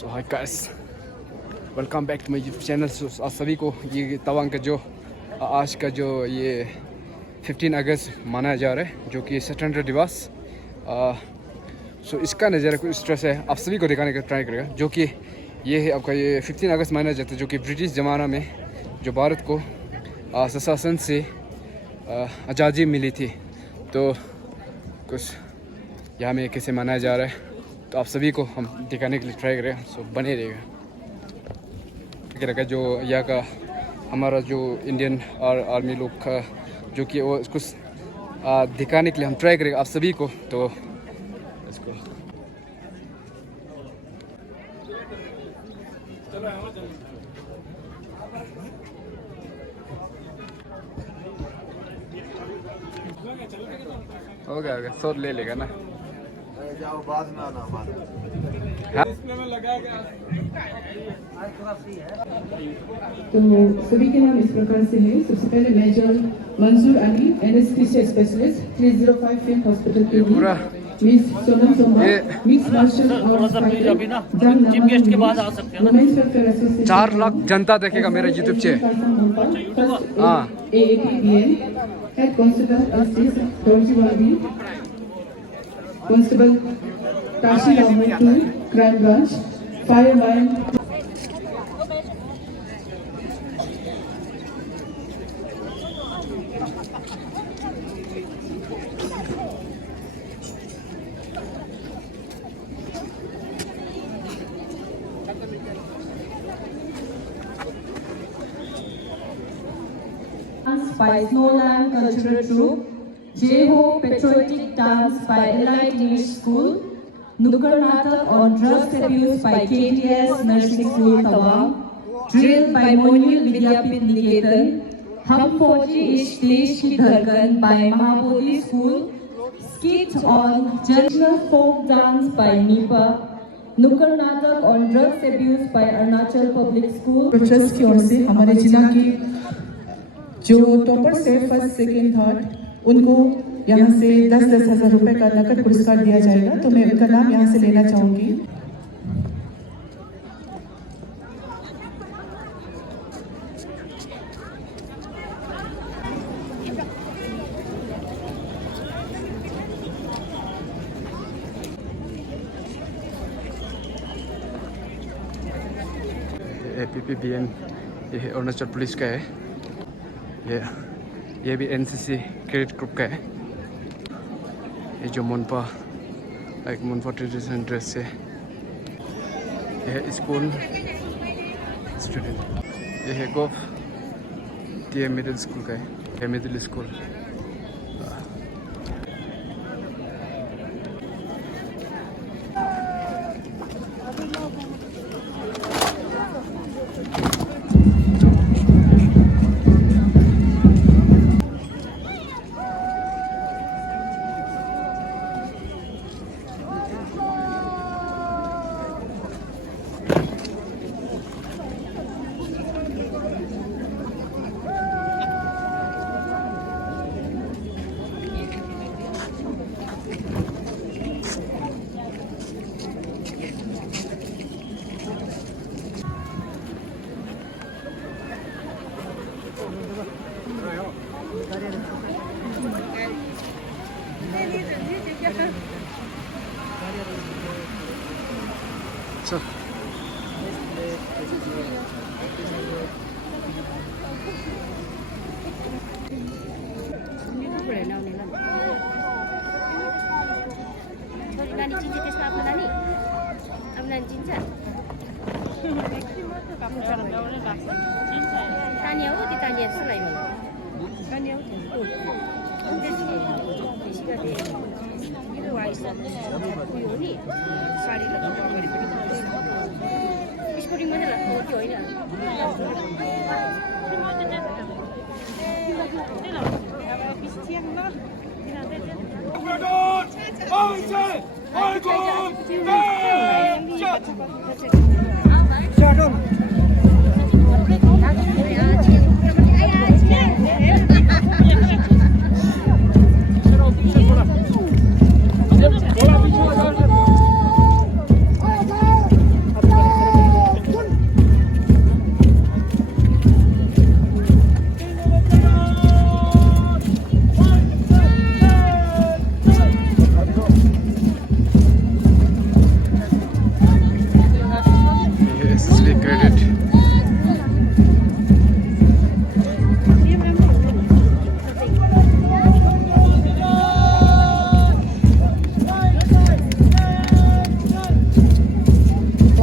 So hi guys, welcome back to my YouTube channel. आप सभी को ये तवांग का जो आज का जो ये 15 अगस्त मनाया जा रहा है, जो कि स्वतंत्रता दिवस। सो इसका नज़ारा कुछ इस तरह से आप सभी को दिखाने का ट्राई करेगा, जो कि ये है आपका ये 15 अगस्त मनाया जाता है, जो कि ब्रिटिश ज़माना में जो भारत को शासन से आज़ादी मिली थी। तो कुछ यहाँ में कैसे मनाया जा रहा है तो आप सभी को हम दिखाने के लिए ट्राई करें। सो बने रहेगा। जो यहाँ का हमारा जो इंडियन और आर्मी लोग का जो कि वो कुछ दिखाने के लिए हम ट्राई करेंगे आप सभी को। तो इसको हो गया शोर ले लेगा ना, जाओ बाद में आना बाद में लगा गया। तो सभी के नाम इस प्रकार से है। सबसे पहले major Manzoor Ali, anaesthesia specialist, 305 field hospital के लिए। Miss Sonam Soma, miss marshal और चीफ गेस्ट के बाद आ सकते हैं। 4 लाख जनता देखेगा मेरा यूट्यूब चैनल। हाँ, AAPBN, head constable SS Dorjiwali, constable Kashi Raman 2, crime branch, fireman by Snowland Cultural Troupe, Jeho Patriotic Dance by Elite English School, Nukkar Natak on Drugs Abuse by KTS Nursing School Tawang, Drill by Monial Vidyapit Niketan, Hum Fauji Ish Desh Ki Dharkan by Mahabodhi School, Skit on Traditional Folk Dance by NIPA, Nukkar Natak on Drugs Abuse by Arunachal Public School। Trust की ओर से हमारे जिला की जो topper से first second third उनको यहाँ से 10-10 हज़ार रुपए का नकद पुरस्कार दिया जाएगा। तो मैं उनका नाम यहाँ से लेना चाहूँगी। APPBN ये अरुणाचल पुलिस का है। ये भी NCC क्रेडिट ग्रुप का है। ये जो मोनपा ट्रेडिशनल ड्रेस है, यह स्कूल स्टूडेंट। ये है गोफ टी मिडिल स्कूल का है, ये मिडिल स्कूल। So.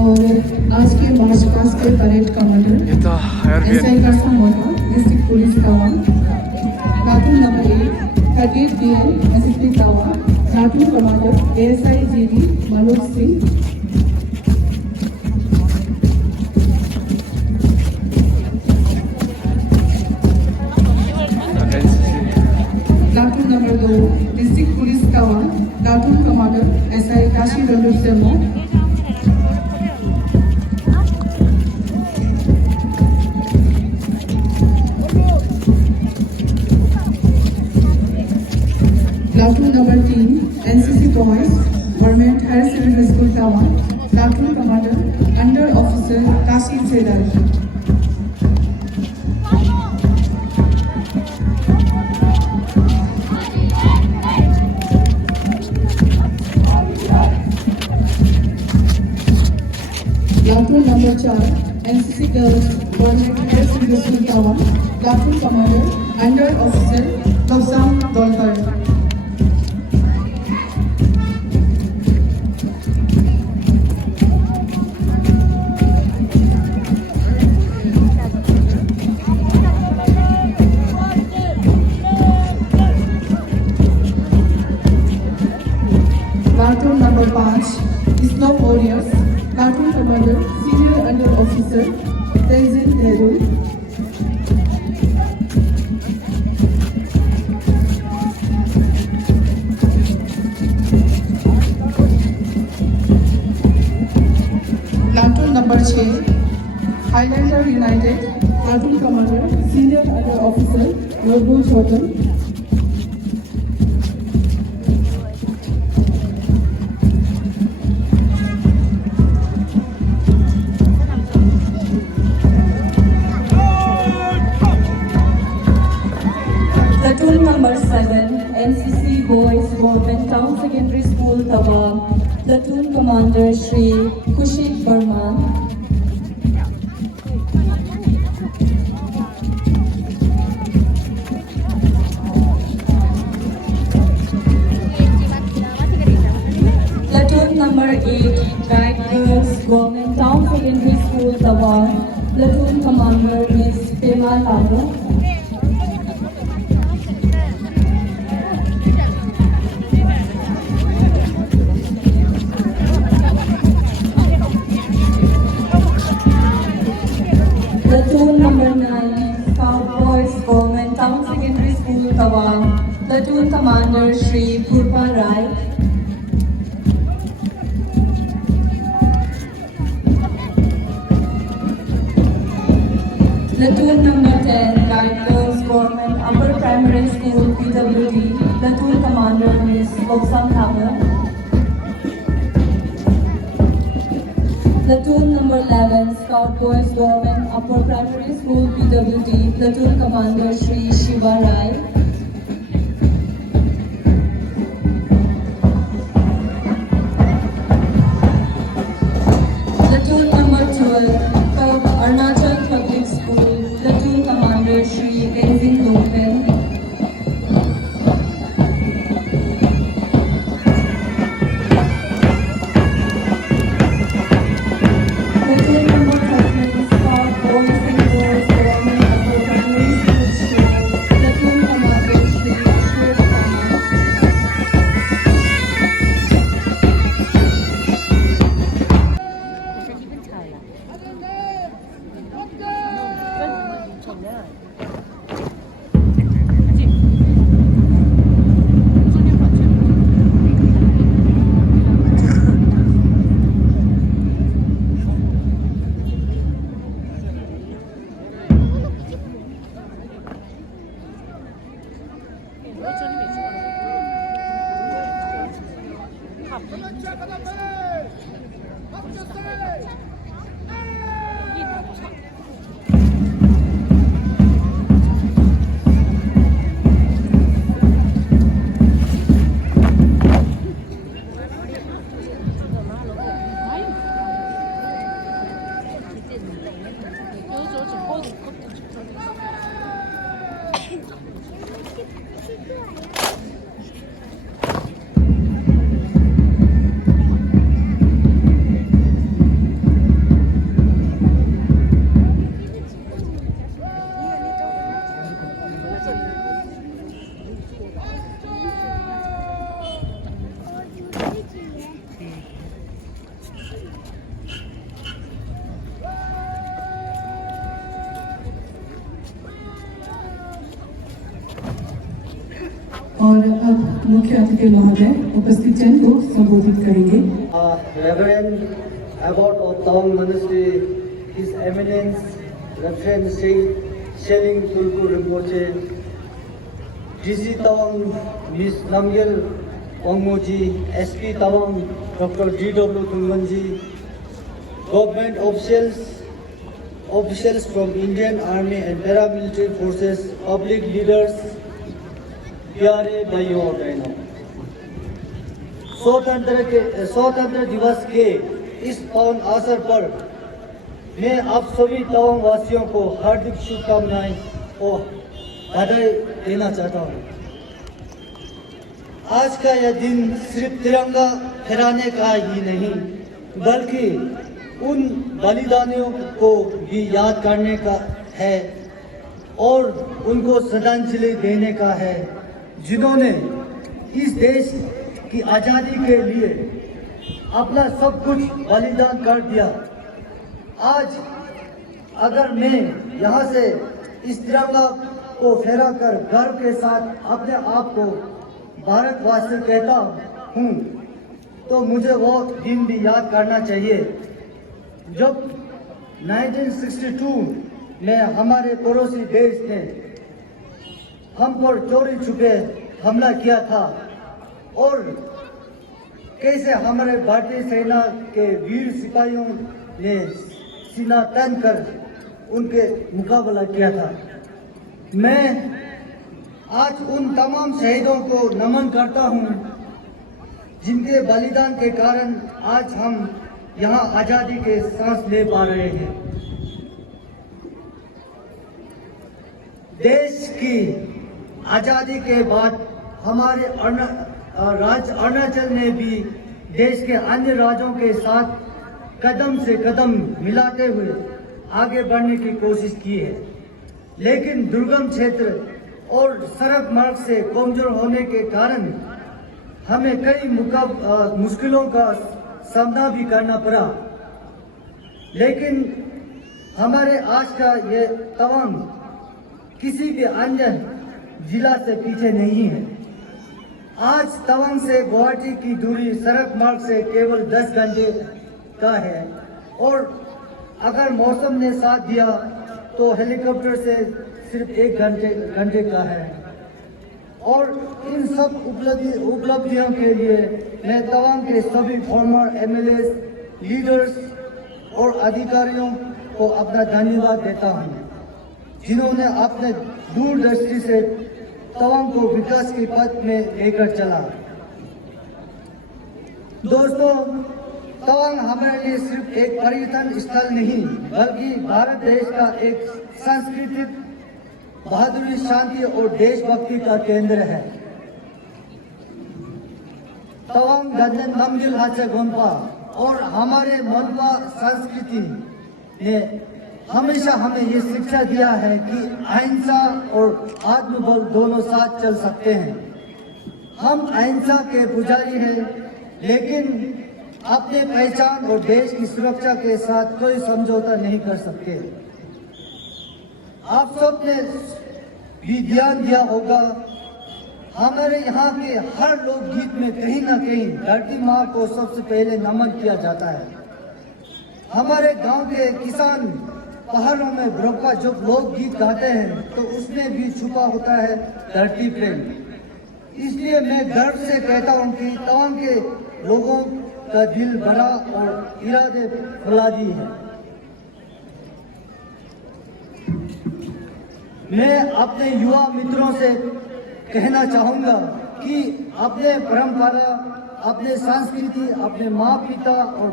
और आज के मार्च पास्ट के परेड कमांडर ये तो SI Karsa Mota, District Police Tawang, Platoon number 8, Cadet DN, SSP Tawang, Platoon Commander ASI GD Manoj Singh, Platoon number 2, District Police Tawang, Platoon Commander SI Kashi Randu Sharma, Platoon number 3, NCC Boys, Government Higher Secondary School Tawang, Platoon Commander Under Officer Kashi Sedar. Platoon number 4, NCC Girls, Government Higher Secondary School Tawang, Platoon Commander Under Officer Lobsang Dolkar. Platoon number 5, Snow Warriors, Platoon Commander, Senior Under Officer, Tenzin Nehru. Platoon number 6, Highlander United, Platoon Commander, Senior Under Officer, Raghu Chotan. Platoon number 7, NCC Boys, Government Town Secondary School, Tawang. Platoon Commander Shri Kushik Burman. Platoon number 8, Guide Girls, Government Town Secondary School, Tawang. Platoon Commander Ms. Pema Lalo. Platoon number 9, Scout Boys, Government Town Secondary School, Tawang. Platoon Commander Shri Purva Rai. Platoon number 10, Guide Girls, Government Upper Primary School, PWD. Platoon Commander Ms. Lobsang Thakur. Platoon number 11, Scout Boys, Government Upper Primary School, PWD. Platoon Commander Shri Shiva Rai. Platoon number 12, Arunachal Public School. Platoon Commander Shri Tenzin Longpen. Platoon number 13, Scout Boys and Girls, Government Upper Primary School, Shri. Platoon Commander Shri Ashwin Rama. और अब मुख्य अतिथि महोदय उपस्थित जन को संबोधित करेंगे। Reverend Abbot of Tawang Monastery, His Eminence Reverend Sri Sheling Tulku Rinpoche, DC Tawang Miss Namgyal Wangmoji, SP Tawang Dr. D.W. Tungmanji, government officials from Indian Army and paramilitary forces, public leaders, प्यारे भाइयों और बहनों, स्वतंत्र दिवस के इस पावन अवसर पर मैं आप सभी तवांग वासियों को हार्दिक शुभकामनाएं और बधाई देना चाहता हूं। आज का यह दिन सिर्फ तिरंगा फहराने का ही नहीं, बल्कि उन बलिदानियों को भी याद करने का है और उनको श्रद्धांजलि देने का है, जिन्होंने इस देश की आज़ादी के लिए अपना सब कुछ बलिदान कर दिया। आज अगर मैं यहाँ से इस तिरंगा को फहराकर गर्व के साथ अपने आप को भारतवासी कहता हूँ, तो मुझे वो दिन भी याद करना चाहिए जब 1962 में हमारे पड़ोसी देश ने हम पर चोरी छुपे हमला किया था और कैसे हमारे भारतीय सेना के वीर सिपाहियों ने सीना तन कर उनके मुकाबला किया था। मैं आज उन तमाम शहीदों को नमन करता हूं, जिनके बलिदान के कारण आज हम यहाँ आज़ादी के सांस ले पा रहे हैं। देश की आज़ादी के बाद हमारे राज्य अरुणाचल ने भी देश के अन्य राज्यों के साथ कदम से कदम मिलाते हुए आगे बढ़ने की कोशिश की है, लेकिन दुर्गम क्षेत्र और सड़क मार्ग से कमजोर होने के कारण हमें कई मुश्किलों का सामना भी करना पड़ा। लेकिन हमारे आज का ये तवांग किसी भी अन्य जिला से पीछे नहीं है। आज तवांग से गुवाहाटी की दूरी सड़क मार्ग से केवल 10 घंटे का है और अगर मौसम ने साथ दिया तो हेलीकॉप्टर से सिर्फ 1 घंटे का है। और इन सब उपलब्धियों के लिए मैं तवांग के सभी फॉर्मर एमएलए, लीडर्स और अधिकारियों को अपना धन्यवाद देता हूं, जिन्होंने अपने दूरदृष्टि से तवांग को विकास के पथ में लेकर चला। दोस्तों, तवांग हमारे लिए सिर्फ एक पर्यटन स्थल नहीं, बल्कि भारत देश का एक सांस्कृतिक बहादुरी, शांति और देशभक्ति का केंद्र है। तवांग नामगिल हाचे गोंपा और हमारे मनपा संस्कृति ने हमेशा हमें ये शिक्षा दिया है कि अहिंसा और आत्मबल दोनों साथ चल सकते हैं। हम अहिंसा के पुजारी हैं, लेकिन अपने पहचान और देश की सुरक्षा के साथ कोई समझौता नहीं कर सकते। आप सब ने भी ध्यान दिया होगा, हमारे यहाँ के हर लोकगीत में कहीं ना कहीं धरती माँ को सबसे पहले नमन किया जाता है। हमारे गांव के किसान पहाड़ों में ब्रोका जो लोकगीत गाते हैं, तो उसमें भी छुपा होता है धरती प्रेम। इसलिए मैं गर्व से कहता हूँ कि तवांग के लोगों का दिल बड़ा और इरादे फौलादी है। मैं अपने युवा मित्रों से कहना चाहूँगा कि अपने परंपरा, अपने संस्कृति, अपने माँ पिता और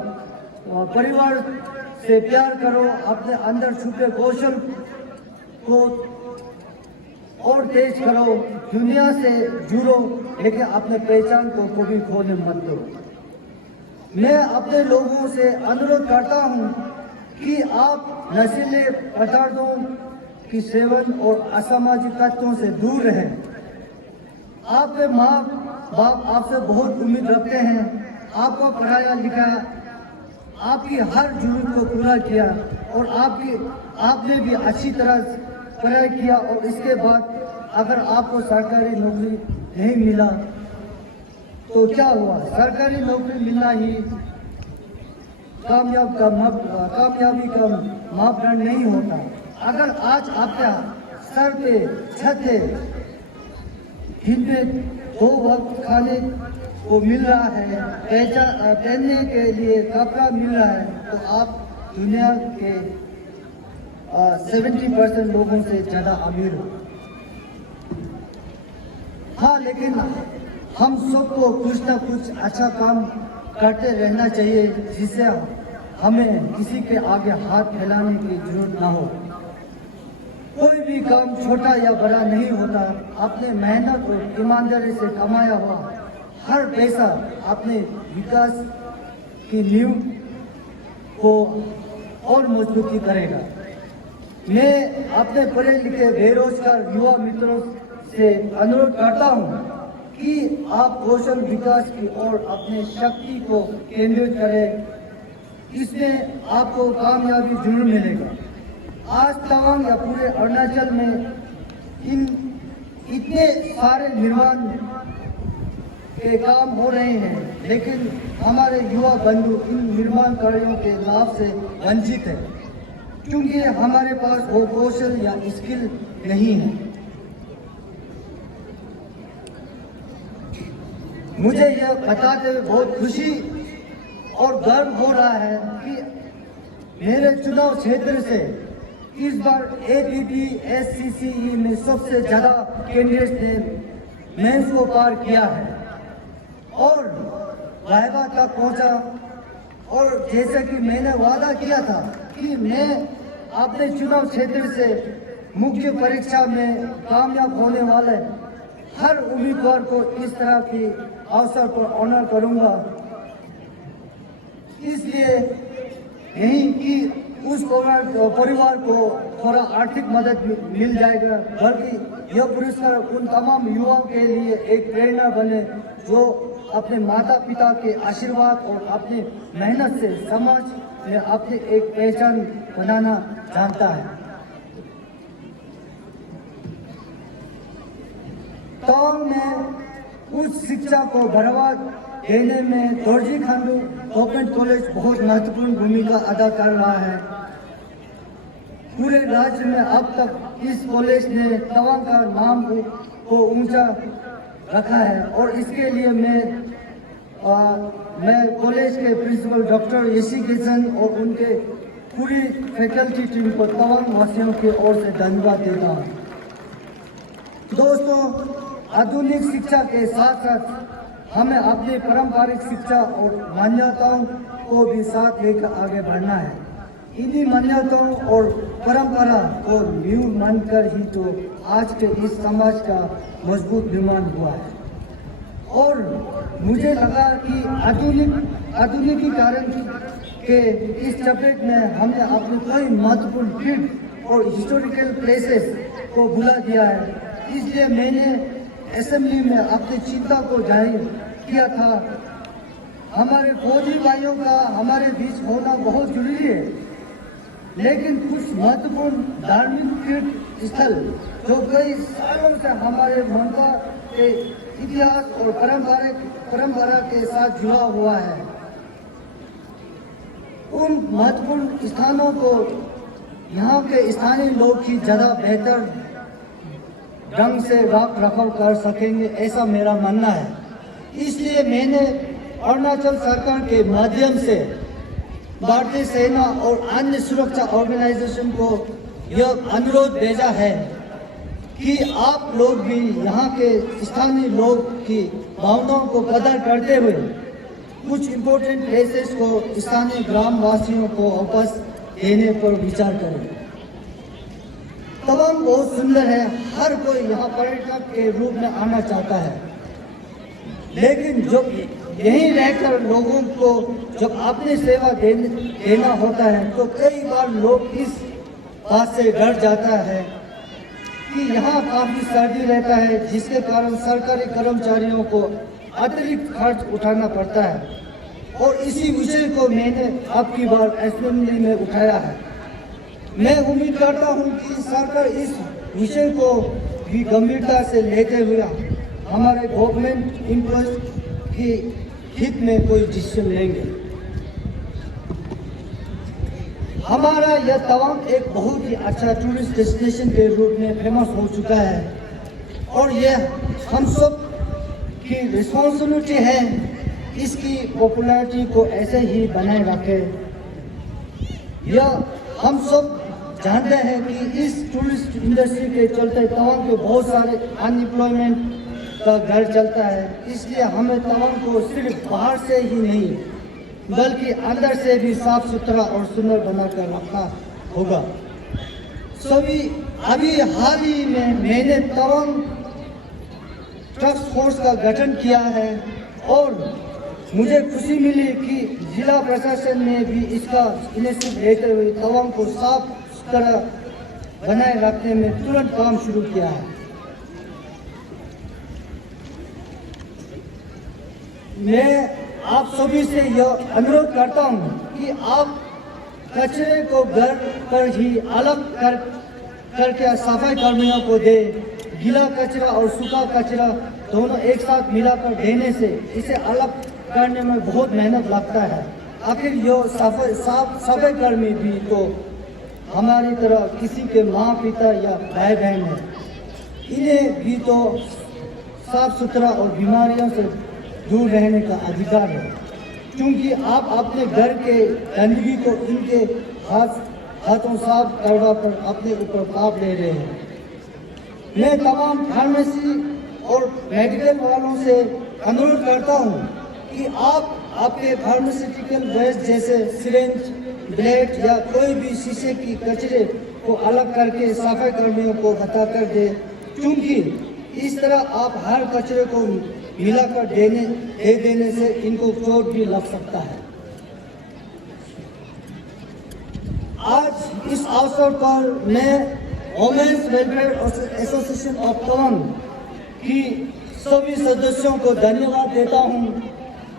परिवार से प्यार करो, अपने अंदर छुपे कौशल को और तेज करो, दुनिया से जुड़ो, लेकिन अपने पहचान को कभी खोने मत दो। मैं अपने लोगों से अनुरोध करता हूं कि आप नशीले पदार्थों की सेवन और असामाजिक तत्वों से दूर रहें। आपके माँ बाप आपसे बहुत उम्मीद रखते हैं, आपको पढ़ाया लिखाया, आपकी हर जरूरत को पूरा किया और आपने भी अच्छी तरह पढ़ाई किया और इसके बाद अगर आपको सरकारी नौकरी नहीं मिला तो क्या हुआ? सरकारी नौकरी मिलना ही कामयाबी का मापदंड नहीं होता। अगर आज आपका सर पे छत है, दिन में 2 वक्त खाने को मिल रहा है, पहनने के लिए कपड़ा मिल रहा है, तो आप दुनिया के 70% लोगों से ज़्यादा अमीर हो। हाँ, लेकिन हम सबको कुछ ना कुछ अच्छा काम करते रहना चाहिए, जिससे हमें किसी के आगे हाथ फैलाने की जरूरत ना हो। कोई भी काम छोटा या बड़ा नहीं होता। अपने मेहनत और ईमानदारी से कमाया हुआ हर पैसा अपने विकास की नींव को और मजबूती करेगा। मैं अपने पढ़े लिखे बेरोजगार युवा मित्रों से अनुरोध करता हूं कि आप कौशल विकास की ओर अपने शक्ति को केंद्रित करें। इसमें आपको कामयाबी जरूर मिलेगा। आज तवांग या पूरे अरुणाचल में इतने सारे निर्माण के काम हो रहे हैं, लेकिन हमारे युवा बंधु इन निर्माण कार्यों के लाभ से वंचित है, क्योंकि हमारे पास वो कौशल या स्किल नहीं है। मुझे यह बताते हुए बहुत खुशी और गर्व हो रहा है कि मेरे चुनाव क्षेत्र से इस बार APPSCCE में सबसे ज्यादा कैंडिडेट्स ने मेंस को पार किया है और वाइवा तक पहुंचा। और जैसे कि मैंने वादा किया था कि मैं अपने चुनाव क्षेत्र से मुख्य परीक्षा में कामयाब होने वाले हर उम्मीदवार को इस तरह की अवसर पर ऑनर करूंगा। इसलिए यही कि उस परिवार को थोड़ा आर्थिक मदद मिल जाएगा, बल्कि यह पुरस्कार उन तमाम युवाओं के लिए एक प्रेरणा बने जो अपने माता पिता के आशीर्वाद और अपनी मेहनत से समाज में अपनी एक पहचान बनाना जानता है। तवांग में उच्च शिक्षा को बढ़ावा देने में दोरजी खांडू गवर्नमेंट कॉलेज बहुत महत्वपूर्ण भूमिका अदा कर रहा है। पूरे राज्य में अब तक इस कॉलेज ने तवांग का नाम को ऊंचा रखा है और इसके लिए मैं कॉलेज के प्रिंसिपल डॉक्टर एसी किशन और उनके पूरी फैकल्टी टीम को तवांग वासियों की ओर से धन्यवाद देता हूँ। दोस्तों, आधुनिक शिक्षा के साथ साथ हमें अपनी पारंपरिक शिक्षा और मान्यताओं को भी साथ लेकर आगे बढ़ना है। इन्हीं मान्यताओं और परंपरा को नींव मानकर ही तो आज के इस समाज का मजबूत निर्माण हुआ है। और मुझे लगा कि आधुनिकीकरण के इस चपेट में हमने अपने कई महत्वपूर्ण फील्ड और हिस्टोरिकल प्लेसेस को भुला दिया है। इसलिए मैंने असेंबली में अपनी चिंता को जाहिर किया था। हमारे फौजी भाइयों का हमारे बीच होना बहुत जरूरी है, लेकिन कुछ महत्वपूर्ण धार्मिक तीर्थ स्थल जो कई सालों से हमारे मनवा के इतिहास और परंपरा के साथ जुड़ा हुआ है, उन महत्वपूर्ण स्थानों को यहाँ के स्थानीय लोग ही ज्यादा बेहतर ढंग से रख रखाव कर सकेंगे, ऐसा मेरा मानना है। इसलिए मैंने अरुणाचल सरकार के माध्यम से भारतीय सेना और अन्य सुरक्षा ऑर्गेनाइजेशन को यह अनुरोध भेजा है कि आप लोग भी यहाँ के स्थानीय लोग की भावनाओं को कदर करते हुए कुछ इम्पोर्टेंट प्लेसेस को स्थानीय ग्राम वासियों को वापस देने पर विचार करें। तवांग बहुत सुंदर है, हर कोई यहाँ पर्यटक के रूप में आना चाहता है, लेकिन जो यहीं रहकर लोगों को जब अपनी सेवा देना होता है तो कई बार लोग इस बात से डर जाता है कि यहाँ काफी सर्दी रहता है, जिसके कारण सरकारी कर्मचारियों को अतिरिक्त खर्च उठाना पड़ता है। और इसी विषय को मैंने अब की बार असेंबली में उठाया है। मैं उम्मीद करता हूँ कि सरकार इस विषय को भी गंभीरता से लेते हुए हमारे गवर्नमेंट इंप्लॉयज की हित में कोई डिसीजन लेंगे। हमारा यह तवांग एक बहुत ही अच्छा टूरिस्ट डेस्टिनेशन के रूप में फेमस हो चुका है और यह हम सब की रिस्पॉन्सिबिलिटी है इसकी पॉपुलैरिटी को ऐसे ही बनाए रखें। यह हम सब जानते हैं कि इस टूरिस्ट इंडस्ट्री के चलते तवांग के बहुत सारे अनएम्प्लॉयमेंट का घर चलता है, इसलिए हमें तवांग को सिर्फ बाहर से ही नहीं बल्कि अंदर से भी साफ सुथरा और सुंदर बनाकर रखना होगा। अभी हाल ही में मैंने तवांग टास्क फोर्स का गठन किया है और मुझे खुशी मिली कि जिला प्रशासन ने भी इसका इनिशिएटिव लेते हुए तवांग को साफ सुथरा बनाए रखने में तुरंत काम शुरू किया है। मैं आप सभी से यह अनुरोध करता हूं कि आप कचरे को घर पर ही अलग करके सफाई कर्मियों को दे। गीला कचरा और सूखा कचरा दोनों एक साथ मिलाकर देने से इसे अलग करने में बहुत मेहनत लगता है। आखिर यह सफाई कर्मी भी तो हमारी तरह किसी के माँ पिता या भाई बहन है, इन्हें भी तो साफ सुथरा और बीमारियों से दूर रहने का अधिकार है, क्योंकि आप अपने घर के गंदगी को इनके हाथों साफ करवा कर अपने ऊपर पाप ले रहे हैं। मैं तमाम फार्मेसी और मेडिकल वालों से अनुरोध करता हूं कि आप आपके फार्मास्यूटिकल वेस्ट जैसे सिरिंज, ब्लेड या कोई भी शीशे की कचरे को अलग करके सफाई कर्मियों को हटा कर दे, क्योंकि इस तरह आप हर कचरे को मिलाकर दे देने से इनको चोट भी लग सकता है। आज इस अवसर पर मैं women's welfare association of Tawang की सभी सदस्यों को धन्यवाद देता हूं,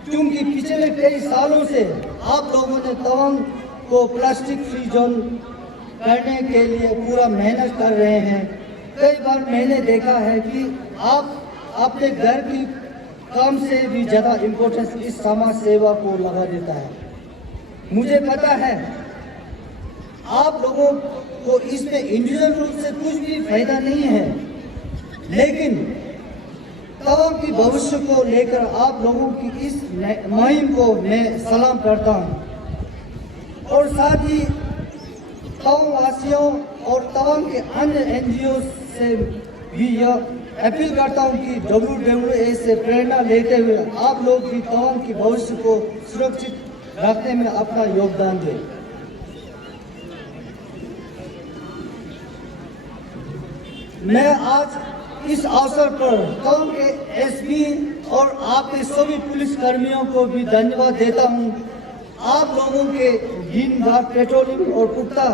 क्योंकि पिछले कई सालों से आप लोगों ने तवांग को प्लास्टिक फ्री जोन करने के लिए पूरा मेहनत कर रहे हैं। कई बार मैंने देखा है कि आप अपने घर की काम से भी ज़्यादा इम्पोर्टेंस इस समाज सेवा को लगा देता है। मुझे पता है आप लोगों को इसमें इंडिविजुअल रूप से कुछ भी फायदा नहीं है, लेकिन तवांग की भविष्य को लेकर आप लोगों की इस मुहिम को मैं सलाम करता हूं और साथ ही तवांग वासियों और तवांग के अन्य एनजीओ से भी यह अपील करता हूं कि WWA से प्रेरणा लेते हुए आप लोग भी तवांग की भविष्य को सुरक्षित रखने में अपना योगदान दें। मैं आज इस अवसर पर तवांग के एसपी और आपके सभी पुलिस कर्मियों को भी धन्यवाद देता हूं। आप लोगों के दिन भर पेट्रोलिंग और पुख्ता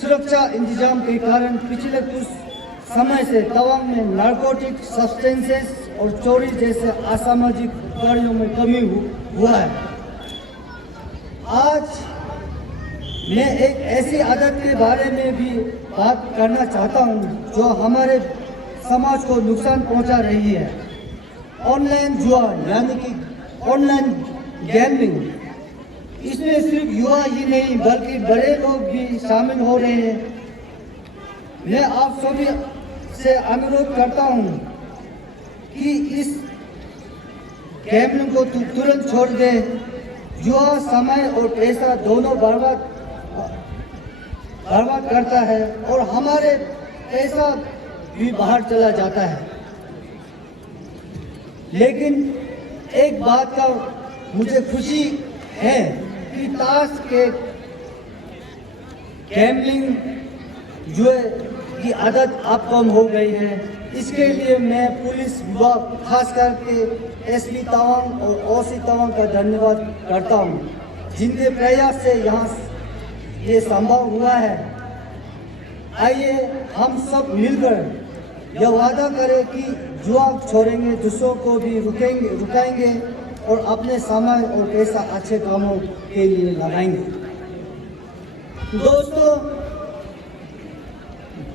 सुरक्षा इंतजाम के कारण पिछले कुछ समय से तवांग में नारकोटिक सब्सटेंसेस और चोरी जैसे असामाजिक कार्यों में कमी हुआ है। आज मैं एक ऐसी आदत के बारे में भी बात करना चाहता हूं जो हमारे समाज को नुकसान पहुंचा रही है। ऑनलाइन जुआ यानी कि ऑनलाइन गैम्बलिंग, इसमें सिर्फ युवा ही नहीं बल्कि बड़े लोग भी शामिल हो रहे हैं। मैं आप सभी से अनुरोध करता हूं कि इस गैम्बलिंग को तुरंत छोड़ दे। जुआ समय और पैसा दोनों बर्बाद करता है और हमारे पैसा भी बाहर चला जाता है। लेकिन एक बात का मुझे खुशी है कि ताश के गैम्बलिंग जुए की आदत अब कम हो गई है। इसके लिए मैं पुलिस विभाग खास करके एसपी तवांग और ओसी तवांग का धन्यवाद करता हूं, जिनके प्रयास से यहाँ ये संभव हुआ है। आइए हम सब मिलकर यह वादा करें कि जुआ छोड़ेंगे, दूसरों को भी रुकाएंगे और अपने समय और पैसा अच्छे कामों के लिए लगाएंगे। दोस्तों,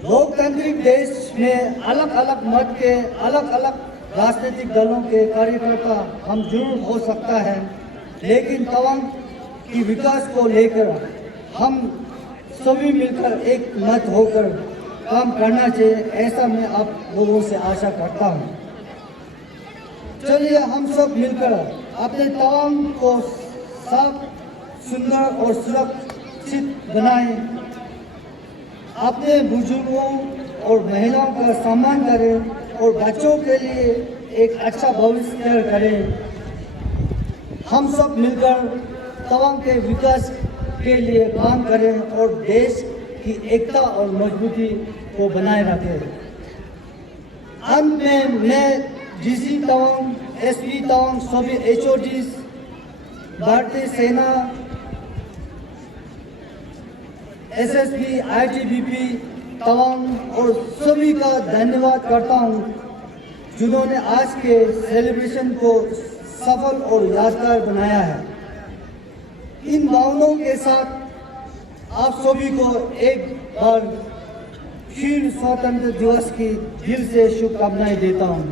लोकतांत्रिक देश में अलग अलग मत के अलग अलग राजनीतिक दलों के कार्यकर्ता हम जरूर हो सकता है, लेकिन तवांग की विकास को लेकर हम सभी मिलकर एक मत होकर काम करना चाहिए, ऐसा मैं आप लोगों से आशा करता हूँ। चलिए हम सब मिलकर अपने तवांग को साफ, सुंदर और सुरक्षित बनाएं, अपने बुजुर्गों और महिलाओं का सम्मान करें और बच्चों के लिए एक अच्छा भविष्य तैयार करें। हम सब मिलकर तवांग के विकास के लिए काम करें और देश की एकता और मजबूती को बनाए रखें। अंत में मैं डीसी तवांग, एसपी तवांग, सभी HODs, भारतीय सेना, SSB, ITBP तवांग और सभी का धन्यवाद करता हूं, जिन्होंने आज के सेलिब्रेशन को सफल और यादगार बनाया है। इन भावनाओं के साथ आप सभी को एक बार फिर स्वतंत्र दिवस की दिल से शुभकामनाएं देता हूं।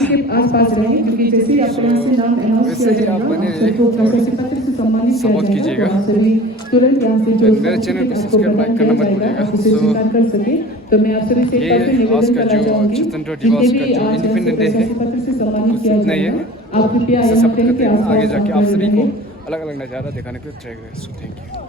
के आसपास रहे, क्योंकि जैसे ही आपका नाम अनाउंस किया जाएगा, सबको प्रशस्ति पत्र से सम्मानित किया जाएगा, तो सभी तुरंत यहाँ से जो मेरे चैनल को सब्सक्राइब लाइक करना मत भूलिएगा। उसे स्वीकार कर सके। तो मैं आप सभी से एक बार फिर निवेदन करना चाहूँगी, स्वतंत्र दिवस का जो इंडिपेंडेंस डे है, पत्र से सम्मानित किया नहीं है, आप कृपया सब यहाँ करते के हैं, आगे आसपास जाके आप सभी को रहें। अलग अलग नज़ारा दिखाने के लिए ट्राई करें। So thank you.